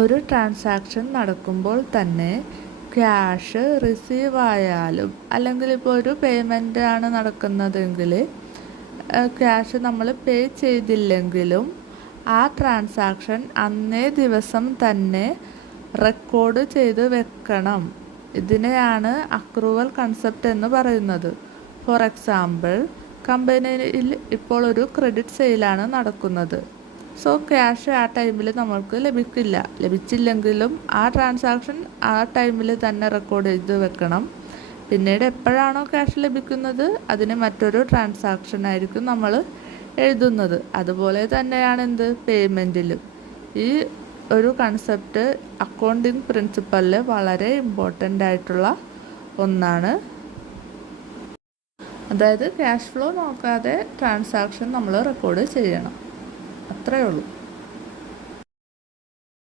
ഒരു ട്രാൻസാക്ഷൻ നടക്കുമ്പോൾ തന്നെ ക്യാഷ് റിസീവ് ആയാലും അല്ലെങ്കിൽ ഇപ്പോൾ ഒരു പേയ്മെൻ്റ് ആണ് നടക്കുന്നതെങ്കിൽ ക്യാഷ് നമ്മൾ പേ ചെയ്തില്ലെങ്കിലും ആ ട്രാൻസാക്ഷൻ അന്നേ ദിവസം തന്നെ റെക്കോർഡ് ചെയ്ത് വെക്കണം. ഇതിനെയാണ് അക്രൂവൽ കൺസെപ്റ്റ് എന്ന് പറയുന്നത്. ഫോർ എക്സാമ്പിൾ, കമ്പനിയിൽ ഇപ്പോൾ ഒരു ക്രെഡിറ്റ് സെയിലാണ് നടക്കുന്നത്. സോ ക്യാഷ് ആ ടൈമിൽ നമ്മൾക്ക് ലഭിച്ചില്ലെങ്കിലും ആ ട്രാൻസാക്ഷൻ ആ ടൈമിൽ തന്നെ റെക്കോർഡ് ചെയ്ത് വെക്കണം. പിന്നീട് എപ്പോഴാണോ ക്യാഷ് ലഭിക്കുന്നത് അതിന് മറ്റൊരു ട്രാൻസാക്ഷൻ ആയിരിക്കും നമ്മൾ എഴുതുന്നത്. അതുപോലെ തന്നെയാണ് പേയ്മെൻറ്റിലും. ഈ ഒരു കൺസെപ്റ്റ് അക്കൗണ്ടിങ് പ്രിൻസിപ്പലിൽ വളരെ ഇമ്പോർട്ടൻ്റ് ആയിട്ടുള്ള ഒന്നാണ്. അതായത് ക്യാഷ് ഫ്ലോ നോക്കാതെ ട്രാൻസാക്ഷൻ നമ്മൾ റെക്കോർഡ് ചെയ്യണം. അത്രയേ ഉള്ളൂ.